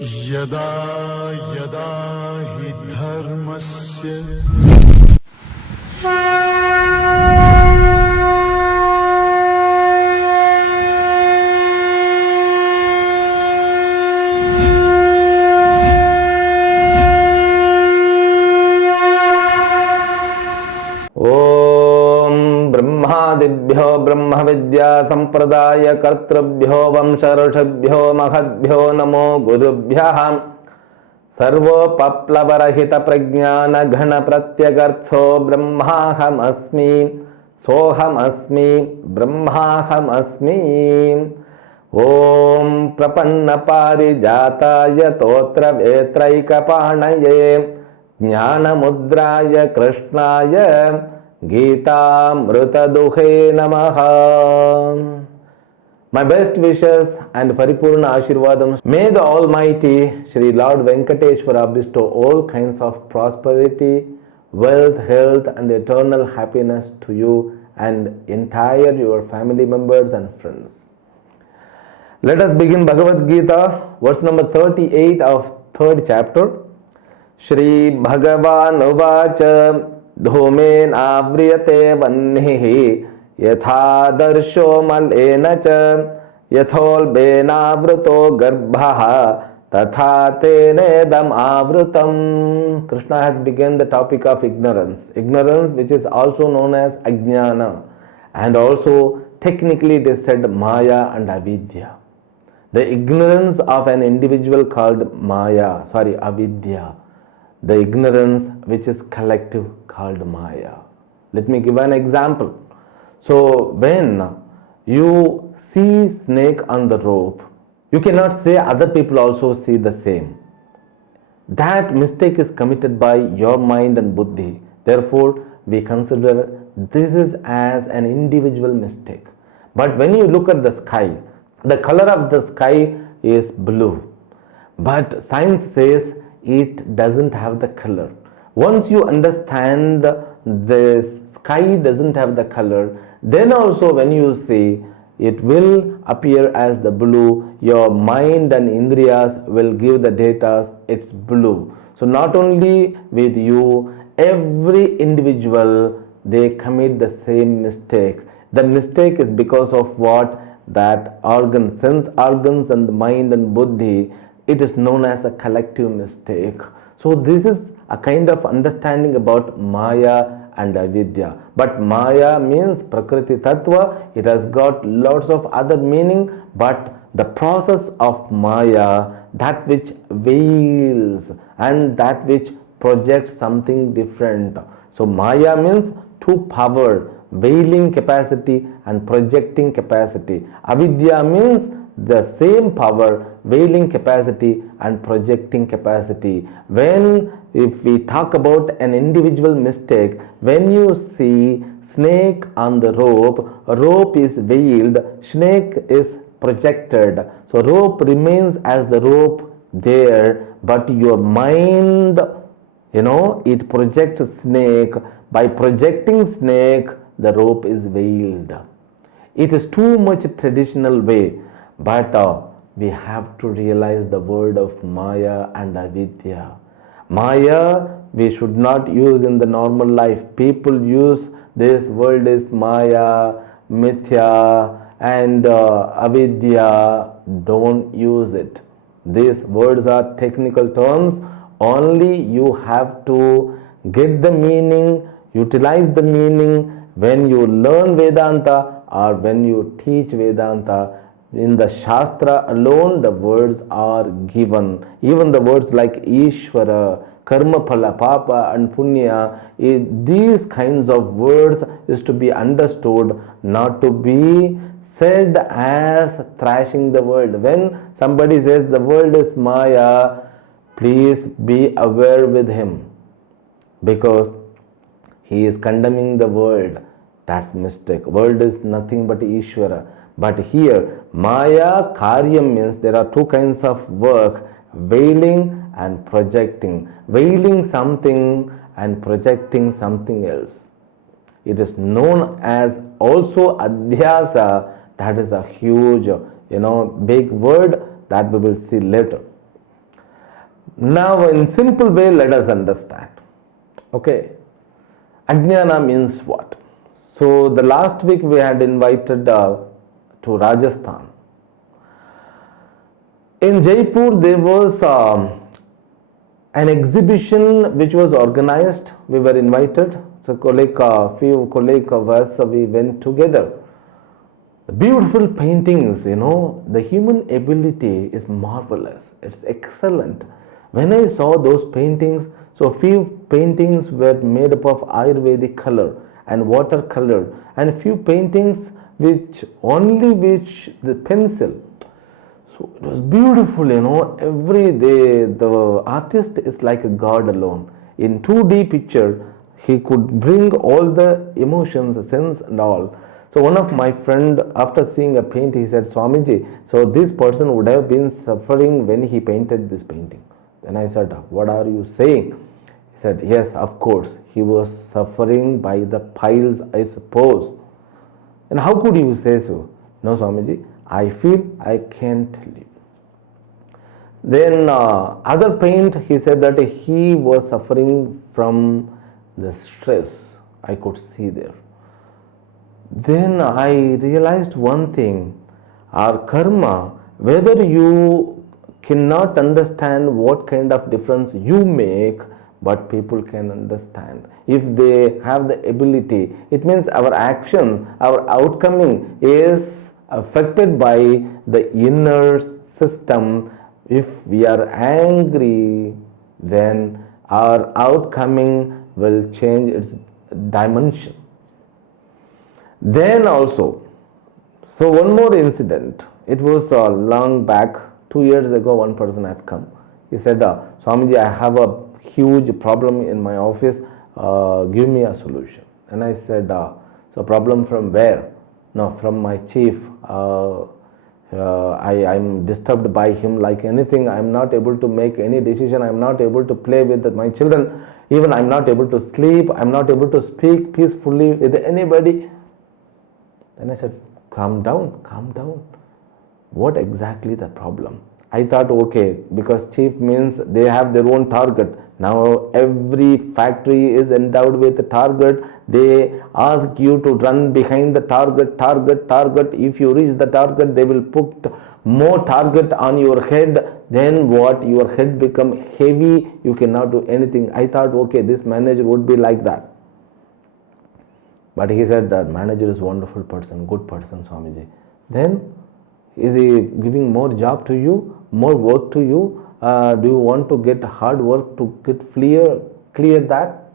यदा यदा हि धर्मस्य ब्रह्मादिभ्यो ब्रह्मविद्या संप्रदाय कर्तृभ्यो वंशऋषिभ्यो महद्भ्यो नमो गुरुभ्यः सर्वोपप्लवरहित प्रज्ञान घन प्रत्यगर्थो ब्रह्माहमस्मि सोहमस्मि ब्रह्माहमस्मि। ओम प्रपन्न पारिजाताय तोत्र वेत्रैकपाणये ज्ञानमुद्राय कृष्णाय गीतामृतदुहे नमः। My best wishes and Paripurna Ashirvadam. May the Almighty Shri Lord Venkateshwara bestow all kinds of prosperity, wealth, health and eternal happiness to you and entire your family members and friends. Let us begin Bhagavad Gita, verse number 38 of 3rd chapter. Shri Bhagavan Uvacha धूमेन आव्रियते वह्निः यथा दर्शो मलेन च यथोल्बेनावृतो गर्भः तथा तेनेदम् आवृतम्. Krishna has begun the topic of ignorance. Ignorance, which is also known as ajnana, and also technically it is said maya and avidya. The ignorance of an individual called avidya. The ignorance which is collective called maya. Let me give an example. So when you see snake on the rope, you cannot say other people also see the same. That mistake is committed by your mind and buddhi. Therefore, we consider this is as an individual mistake. But when you look at the sky, the color of the sky is blue. But science says it doesn't have the color. Once you understand the sky doesn't have the color, then also when you see it will appear as the blue, your mind and indriyas will give the data it's blue. So not only with you, every individual, they commit the same mistake. The mistake is because of what? That organ, sense organs and the mind and buddhi, it is known as a collective mistake. So this is a kind of understanding about maya and avidya. But maya means prakriti tattva. It has got lots of other meaning, but the process of maya, that which veils and that which projects something different. So maya means two power, veiling capacity and projecting capacity. Avidya means the same power, veiling capacity and projecting capacity. If we talk about an individual mistake, when you see snake on the rope, rope is veiled, snake is projected. So rope remains as the rope there, but your mind, it projects snake. By projecting snake, the rope is veiled. It is too much traditional way, but we have to realize the word of maya and avidya. Maya we should not use in the normal life. People use this word is maya, mithya and avidya. Don't use it. These words are technical terms. Only you have to get the meaning, utilize the meaning when you learn Vedanta or when you teach Vedanta. In the Shastra alone, the words are given. Even the words like Ishvara, Karma Phala, Papa and Punya, these kinds of words is to be understood, not to be said as thrashing the world. When somebody says the world is Maya, please be aware with him, because he is condemning the world. That's mistake. World is nothing but Ishvara. But here, Maya Karyam means there are two kinds of work, veiling and projecting. Veiling something and projecting something else. It is known as also Adhyasa. That is a huge, big word that we will see later. Now, in simple way, let us understand. Okay, Ajnana means what? So, the last week we had invited to Rajasthan. In Jaipur, there was an exhibition which was organized. We were invited. So, few colleagues of us, we went together. Beautiful paintings, the human ability is marvelous. It's excellent. When I saw those paintings, so few paintings were made up of Ayurvedic color and watercolor, and few paintings which the pencil. So it was beautiful, every day the artist is like a god alone. In 2D picture, he could bring all the emotions, sense and all. So one of my friend, after seeing a paint, he said, Swamiji, so this person would have been suffering when he painted this painting. Then I said, what are you saying? He said, yes, of course, he was suffering by the piles, I suppose. And how could you say so? No, Swamiji, I feel I can't tell you. Then other paint, he said that he was suffering from the stress. I could see there. Then I realized one thing, our karma, whether you cannot understand what kind of difference you make, but people can understand. If they have the ability, it means our actions, our outcoming is affected by the inner system. If we are angry, then our outcoming will change its dimension. Then also, so one more incident. It was long back, 2 years ago, one person had come. He said, Swamiji, I have a huge problem in my office. Give me a solution. And I said, so problem from where? No, from my chief. I'm disturbed by him like anything. I'm not able to make any decision. I'm not able to play with my children. Even I'm not able to sleep. I'm not able to speak peacefully with anybody. Then I said, calm down, calm down. What exactly the problem? I thought, okay, because chief means they have their own target. Now every factory is endowed with a target. They ask you to run behind the target. If you reach the target, they will put more target on your head. Then what? Your head become heavy. You cannot do anything. I thought, okay, this manager would be like that. But he said that manager is wonderful person, good person, Swamiji. Then is he giving more job to you, more work to you? Do you want to get hard work to get clear that?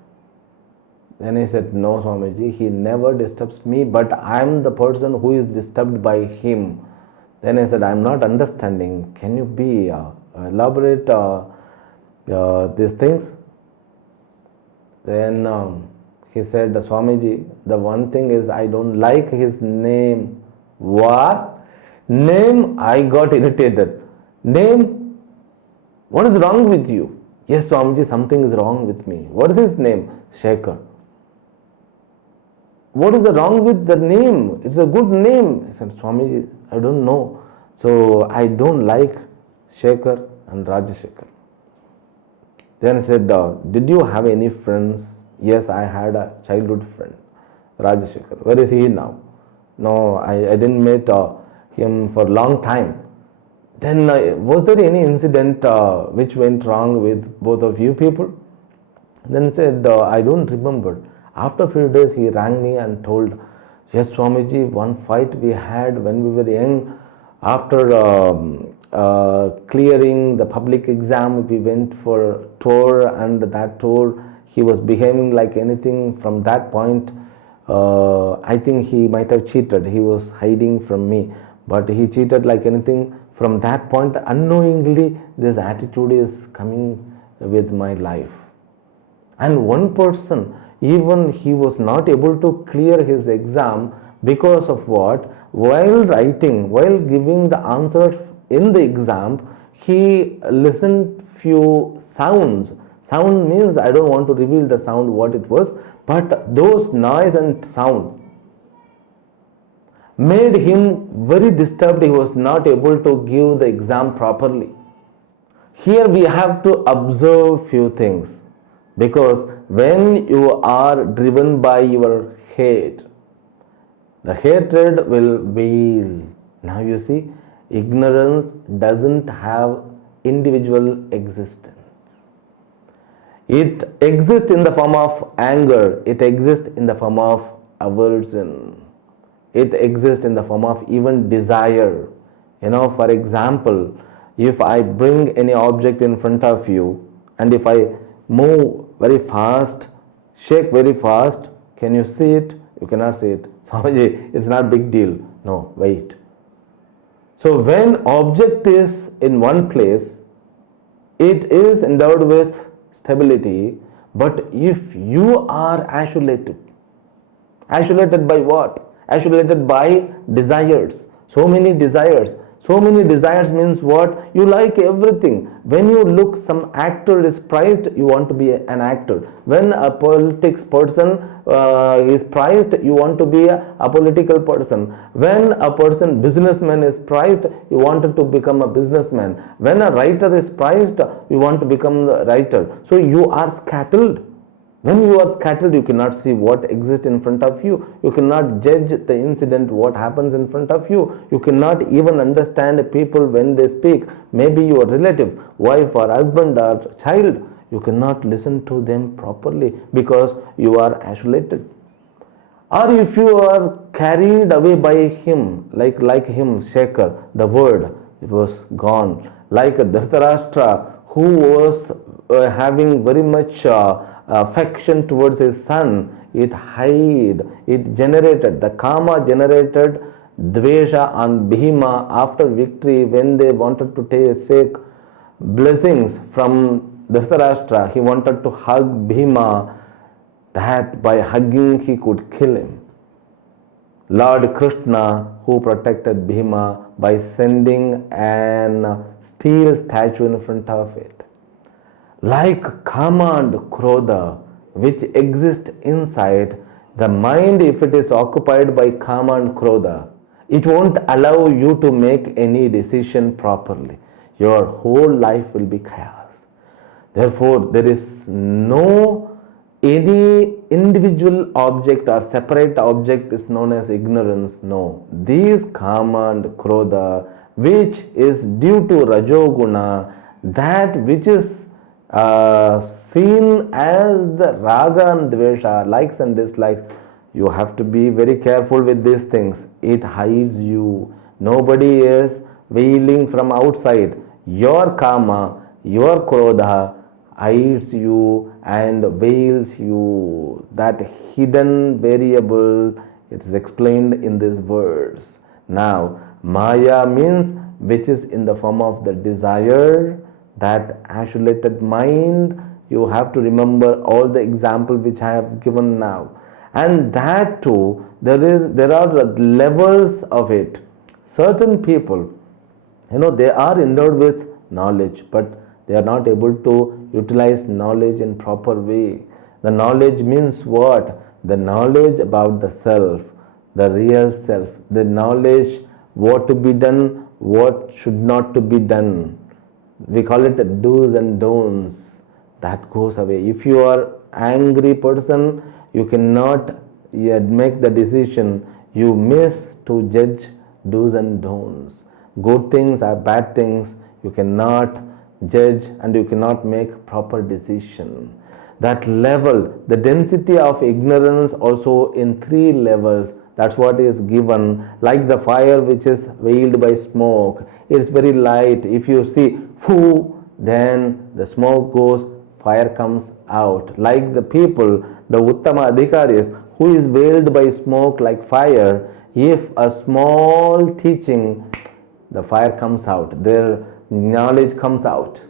Then he said, no, Swamiji, he never disturbs me, but I am the person who is disturbed by him. Then I said, I am not understanding. Can you be elaborate these things? Then he said, Swamiji, the one thing is I don't like his name. What? Name? I got irritated. Name? What is wrong with you? Yes, Swamiji, something is wrong with me. What is his name? Shekhar. What is wrong with the name? It's a good name. I said, Swamiji, I don't know. So I don't like Shekhar and Rajashekhar. Then I said, did you have any friends? Yes, I had a childhood friend, Rajashekhar. Where is he now? No, I didn't meet him for a long time. Then was there any incident which went wrong with both of you people? Then said, I don't remember. After a few days, he rang me and told, yes, Swamiji, one fight we had when we were young. After clearing the public exam, we went for tour, and that tour, he was behaving like anything. From that point, I think he might have cheated. He was hiding from me, but he cheated like anything. From that point, unknowingly, this attitude is coming with my life. And one person, even he was not able to clear his exam because of what? While writing, while giving the answers in the exam, he listened few sounds. Sound means I don't want to reveal the sound what it was, but those noise and sound made him very disturbed. He was not able to give the exam properly. Here we have to observe few things, because when you are driven by your hate, the hatred will veil. Now you see, ignorance doesn't have individual existence. It exists in the form of anger, it exists in the form of aversion, it exists in the form of even desire. For example, if I bring any object in front of you, and if I move very fast, shake very fast, can you see it? You cannot see it. Swamiji, it's not a big deal. No, wait. So when object is in one place, it is endowed with stability. But if you are isolated by what? Isolated by desires. So many desires means what? You like everything. When you look, some actor is prized, you want to be an actor. When a politics person is prized, you want to be a political person. When a businessman is prized, you wanted to become a businessman. When a writer is prized, you want to become the writer. So you are scattered. When you are scattered, you cannot see what exists in front of you. You cannot judge the incident, what happens in front of you. You cannot even understand people when they speak. Maybe your relative, wife or husband or child, you cannot listen to them properly because you are isolated. Or if you are carried away by him, like him, Shekhar, the word, it was gone. Like Dhritarashtra, who was having very much affection towards his son, it generated, the kama generated dvesha on Bhima after victory. When they wanted to take blessings from Dhritarashtra, he wanted to hug Bhima, that by hugging he could kill him. Lord Krishna, who protected Bhima by sending an steel statue in front of it. Like kama and krodha, which exist inside the mind, if it is occupied by kama and krodha, it won't allow you to make any decision properly. Your whole life will be chaos. Therefore, there is no any individual object or separate object is known as ignorance. No. These kama and krodha, which is due to rajoguna, that which is seen as the raga and dvesha, likes and dislikes, you have to be very careful with these things. It hides you. Nobody is veiling from outside. Your kama, your krodha hides you and veils you. That hidden variable, it is explained in this verse. Now, maya means which is in the form of the desire, that isolated mind. You have to remember all the example which I have given now, and that too there are levels of it. Certain people, they are endowed with knowledge, but they are not able to utilize knowledge in proper way. The knowledge means what? The knowledge about the self, the real self, the knowledge what to be done, what should not to be done. We call it do's and don'ts. That goes away. If you are angry person, you cannot yet make the decision. You miss to judge do's and don'ts. Good things or bad things, you cannot judge and you cannot make proper decision. That level, the density of ignorance also in 3 levels. That's what is given. Like the fire which is veiled by smoke, it's very light. If you see then the smoke goes, fire comes out. Like the people, the Uttama Adhikaris, who is veiled by smoke like fire, if a small teaching, the fire comes out, their knowledge comes out.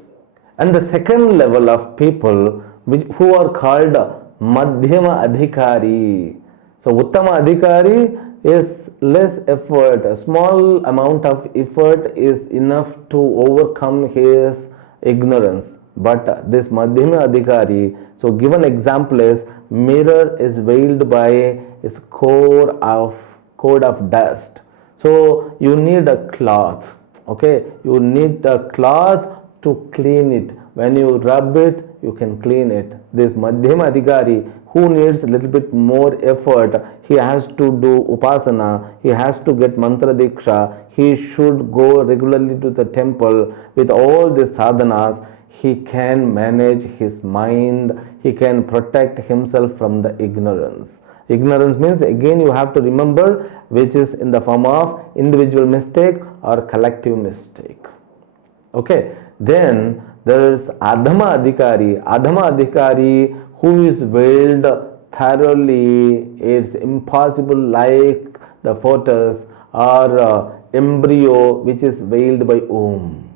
And the second level of people who are called Madhyama Adhikari. So Uttama Adhikari is less effort, a small amount of effort is enough to overcome his ignorance. But this Madhyama Adhikari, so given example is mirror is veiled by its core of dust. So you need a cloth, okay? You need a cloth to clean it. When you rub it, you can clean it. This Madhyama Adhikari who needs a little bit more effort, he has to do upasana, he has to get mantra diksha, he should go regularly to the temple with all these sadhanas. He can manage his mind, he can protect himself from the ignorance. Ignorance means, again you have to remember, which is in the form of individual mistake or collective mistake. Okay, then there is Adhama Adhikari. Adhama Adhikari who is veiled thoroughly, it's impossible, like the fetus or embryo which is veiled by womb.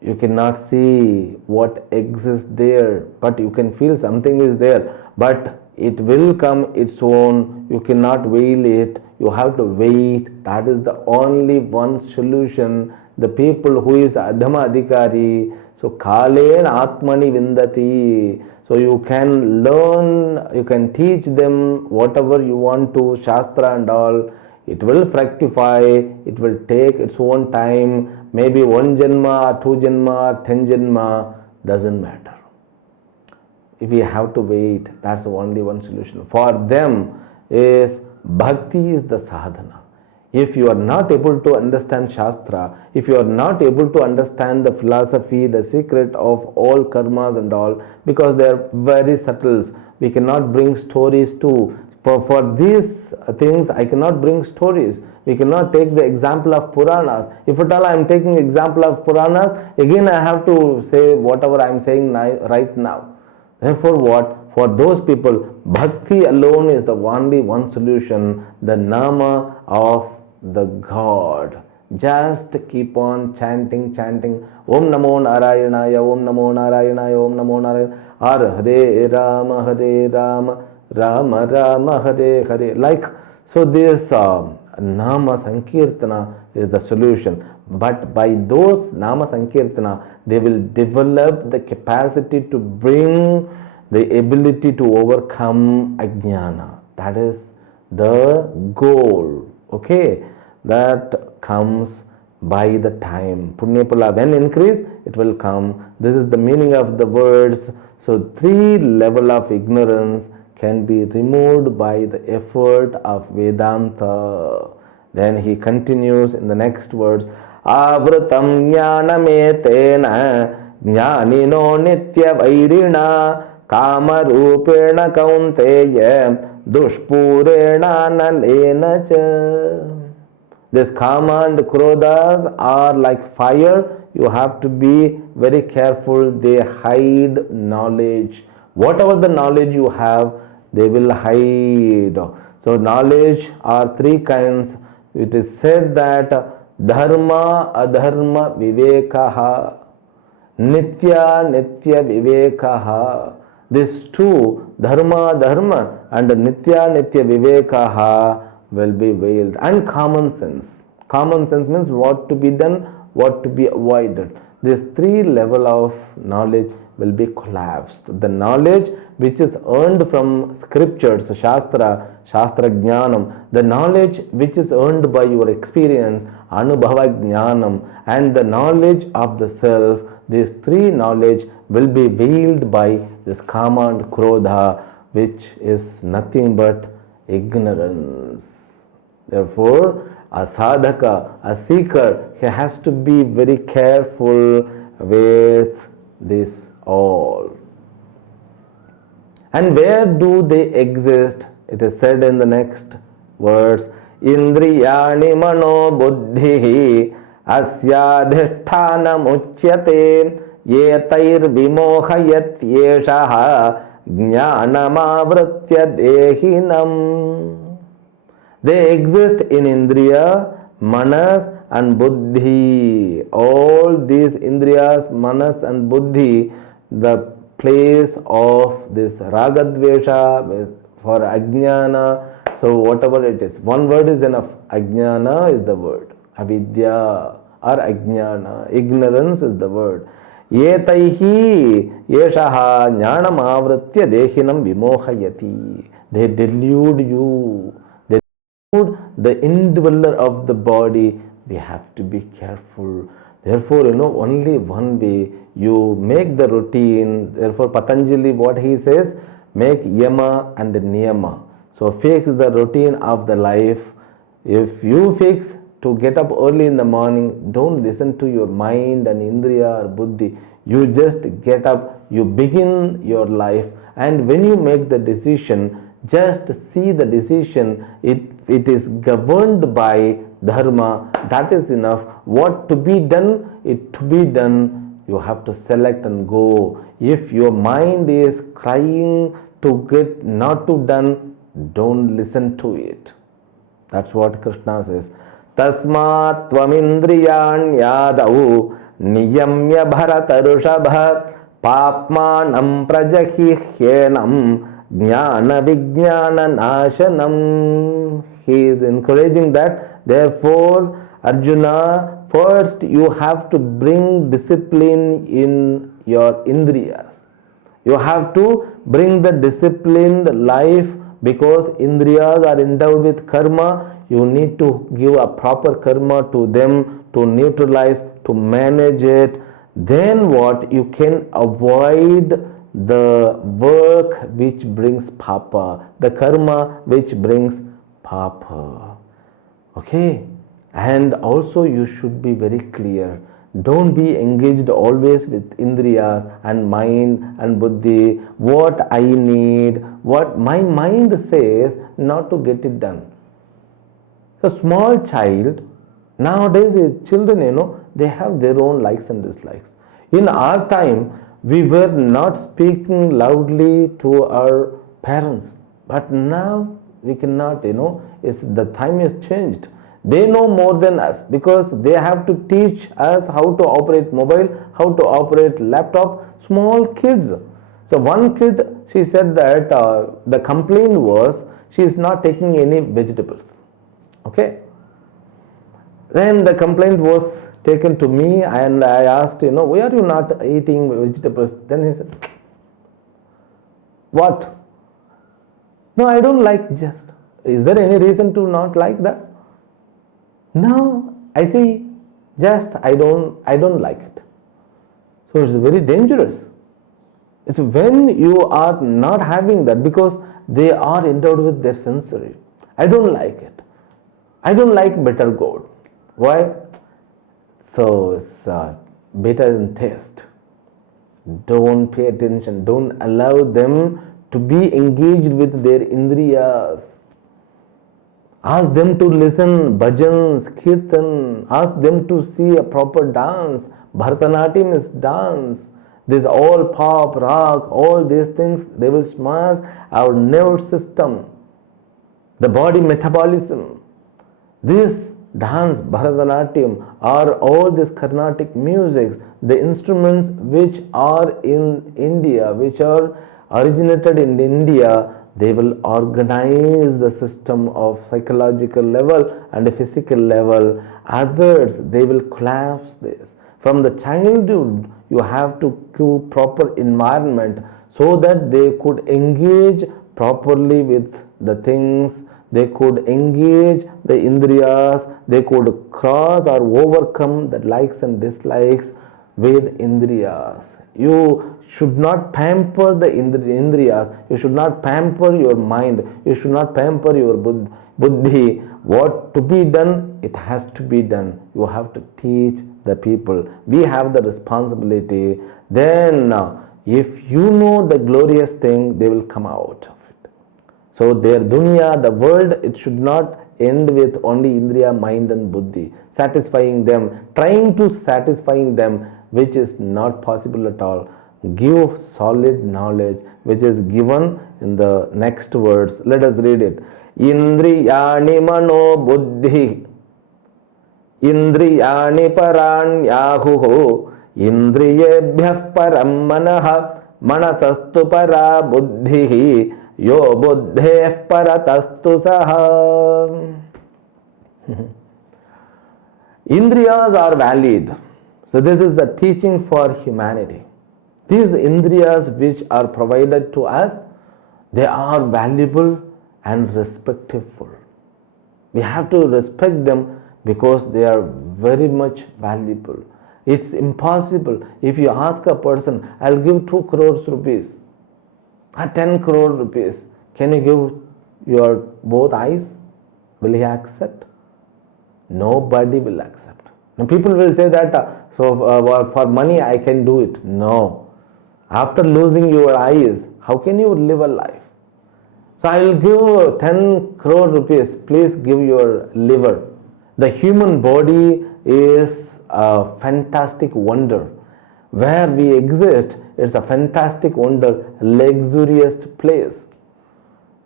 You cannot see what exists there, but you can feel something is there, but it will come its own. You cannot veil it, you have to wait. That is the only one solution. The people who is Adhama Adhikari, so Kalen Atmani Vindati, so you can learn, you can teach them whatever you want to, Shastra and all. It will fructify, it will take its own time, maybe 1 Janma, 2 Janma, 10 Janma, doesn't matter. If we have to wait, that's the only one solution. For them is bhakti is the sadhana. If you are not able to understand Shastra, if you are not able to understand the philosophy, the secret of all karmas and all, because they are very subtle, we cannot bring stories too. For these things, I cannot bring stories. We cannot take the example of Puranas. If at all I am taking example of Puranas, again I have to say whatever I am saying right now. Therefore what? For those people, bhakti alone is the only one solution, the nama of the God. Just keep on chanting. Om Namo Narayanaya, Om Namo Narayanaya, Om Namo Narayanaya, or Hare Rama, Rama Rama, Hare Hare. Like, so this Nama Sankirtana is the solution. But by those Nama Sankirtana, they will develop the capacity to bring the ability to overcome Ajnana. That is the goal. Okay, that comes by the time. Punyapala when increase, it will come. This is the meaning of the words. So 3 level of ignorance can be removed by the effort of Vedanta. Then he continues in the next words. Avratam jnanametena jnanino nitya vairina kama rupena kaunteya dushpurena nalena cha. This kama and krodhas are like fire. You have to be very careful. They hide knowledge. Whatever the knowledge you have, they will hide. So knowledge are 3 kinds. It is said that dharma, adharma, vivekaha, nitya, nitya, vivekaha. These 2, dharma and nitya, nitya, vivekaha will be veiled. And common sense. Common sense means what to be done, what to be avoided. These 3 level of knowledge will be collapsed. The knowledge which is earned from scriptures, Shastra Jnanam, the knowledge which is earned by your experience, Anubhava Jnanam, and the knowledge of the self, these 3 knowledge will be veiled by this Kama and Krodha, which is nothing but ignorance. Therefore, a sadhaka, a seeker, he has to be very careful with this all. And where do they exist? It is said in the next verse, Indriyani mano buddhi asyadhishthanam uchyate yetair vimohayat yeshaha jnanamavritya dehinam. They exist in Indriya, Manas and Buddhi. All these Indriyas, Manas and Buddhi, the place of this Ragadvesha for Ajnana. So whatever it is, one word is enough. Ajnana is the word. Avidya or Ajnana. Ignorance is the word. Yetaihi yeshaha jnanam avritya dehinam vimohayati. They delude you. The indweller of the body, we have to be careful. Therefore, only one way you make the routine. Therefore, Patanjali, what he says, make yama and niyama. So, fix the routine of the life. If you fix to get up early in the morning, don't listen to your mind and indriya or buddhi. You just get up, you begin your life, and when you make the decision, just see the decision, it is governed by dharma. That is enough. What to be done, it to be done. You have to select and go. If your mind is crying to get not to done, don't listen to it. That's what Krishna says. Tasmat tvamindriyan yadau niyamya bharatarushabha papmanam prajahihyenam jnana vijnana nashanam. He is encouraging that. Therefore, Arjuna, first you have to bring discipline in your indriyas. You have to bring the disciplined life, because indriyas are endowed with karma. You need to give a proper karma to them, to neutralize, to manage it. Then what? You can avoid the work which brings papa, the karma which brings papa. Okay? And also you should be very clear. Don't be engaged always with indriyas and mind and buddhi. What I need, what my mind says, not to get it done. A small child, nowadays children, they have their own likes and dislikes. In our time, we were not speaking loudly to our parents. But now we cannot, the time has changed. They know more than us, because they have to teach us how to operate mobile, how to operate laptop. Small kids. So one kid, she said that the complaint was she is not taking any vegetables. Okay. Then the complaint was taken to me, and I asked, why are you not eating vegetables? Then he said, what? No, I don't like just. Is there any reason to not like that? No, I see, just I don't like it. So it's very dangerous. It's when you are not having that, because they are endowed with their sensory. I don't like it. I don't like bitter gourd. Why? So it's bitter in taste. Don't pay attention. Don't allow them to be engaged with their indriyas. Ask them to listen bhajans, kirtan. Ask them to see a proper dance. Bharatanatyam is dance. This all pop, rock, all these things, they will smash our nervous system, the body metabolism. This dance, Bharatanatyam, or all these Carnatic musics, the instruments which are in India, which are originated in India, they will organize the system of psychological level and physical level. Others, they will collapse this. From the childhood, you have to give proper environment so that they could engage properly with the things. They could engage the indriyas. They could cross or overcome the likes and dislikes with indriyas. You should not pamper the indriyas. You should not pamper your mind. You should not pamper your buddhi. What to be done, it has to be done. You have to teach the people. We have the responsibility. Then, if you know the glorious thing, they will come out of it. So, their dunya, the world, it should not end with only indriya, mind and buddhi, satisfying them, trying to satisfying them, which is not possible at all. Give solid knowledge, which is given in the next words. Let us read it. Indriyani mano buddhi indriyani paranyahuho indriyebhyah param manaha manasastu para buddhihi yo buddheh paratastu saha. Indriyas are valid. So this is a teaching for humanity. These indriyas which are provided to us, they are valuable and respectful. We have to respect them because they are very much valuable. It's impossible. If you ask a person, I'll give 2 crores rupees or 10 crore rupees, can you give your both eyes? Will he accept? Nobody will accept. Now people will say that, for money I can do it. No. After losing your eyes, how can you live a life? So I will give 10 crore rupees, please give your liver. The human body is a fantastic wonder. Where we exist, it's a fantastic wonder, luxurious place.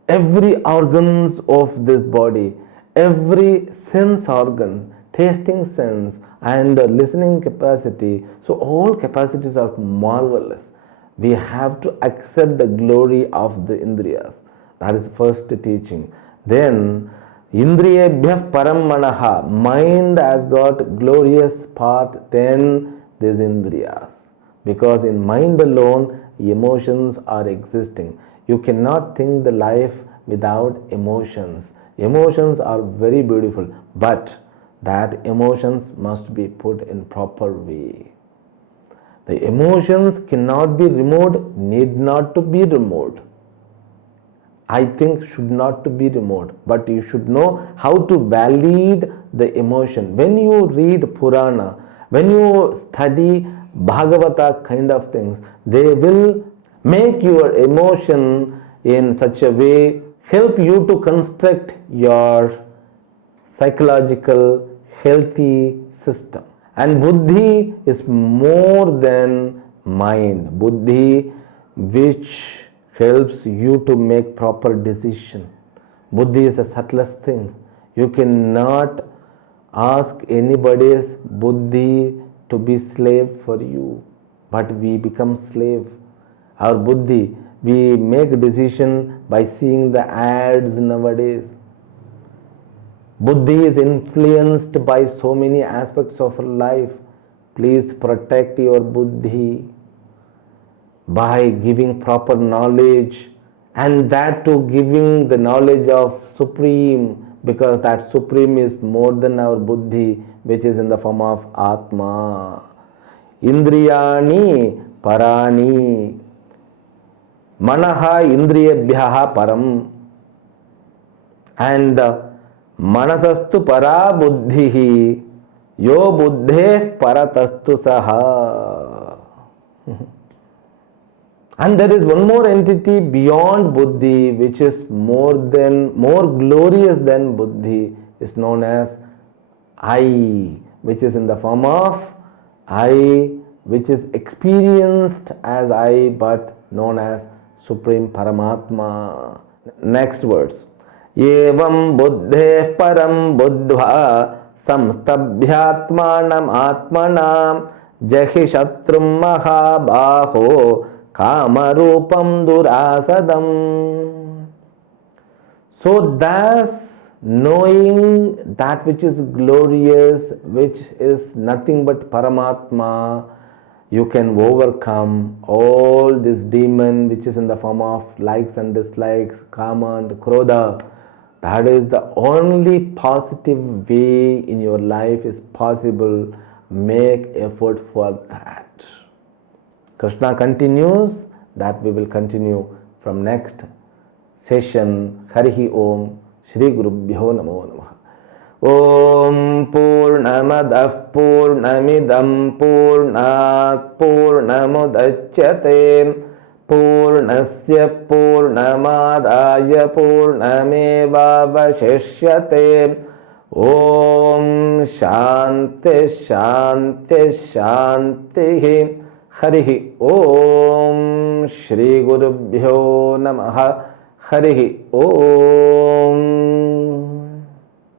Every organs of this body, every sense organ, tasting sense and listening capacity, so all capacities are marvelous. We have to accept the glory of the indriyas. That is first teaching. Then Indriyebhyah param manaha, mind has got glorious path than these indriyas. Because in mind alone, emotions are existing. You cannot think the life without emotions. Emotions are very beautiful, but that emotions must be put in proper way. The emotions cannot be removed, need not to be removed. I think should not to be removed, but you should know how to validate the emotion. When you read Purana, when you study Bhagavata kind of things, they will make your emotion in such a way, help you to construct your psychological healthy system. And buddhi is more than mind. Buddhi which helps you to make proper decision. Buddhi is the subtlest thing. You cannot ask anybody's buddhi to be slave for you, but we become slave. Our buddhi, we make decision by seeing the ads nowadays. Buddhi is influenced by so many aspects of life. Please protect your buddhi by giving proper knowledge, and that too giving the knowledge of Supreme, because that Supreme is more than our buddhi, which is in the form of Atma. Indriyani parani manaha indriyabhyaha param, and manasastu para buddhihi yo buddhe paratastu saha. And there is one more entity beyond buddhi, which is more glorious than buddhi, is known as I, which is in the form of I, which is experienced as I, but known as Supreme Paramatma. Next words. Evam buddhe param buddha samstabhyatmanam atmanam jahi shatrum mahabaho kamarupam durasadam. So thus, knowing that which is glorious, which is nothing but Paramatma, you can overcome all this demon which is in the form of likes and dislikes, kama and krodha. That is the only positive way in your life is possible. Make effort for that. Krishna continues, that we will continue from next session. Harihi Om, Shri Gurubhyo Namo Namaha. Om Purnamadah Purnamidam Purnat Purnamudachyate Purnasya Purnamadaya Purnamevavashishyate. Om Shanti Shanti Shanti. Harihi Om, Shri Gurubhyo Namaha. Harihi Om.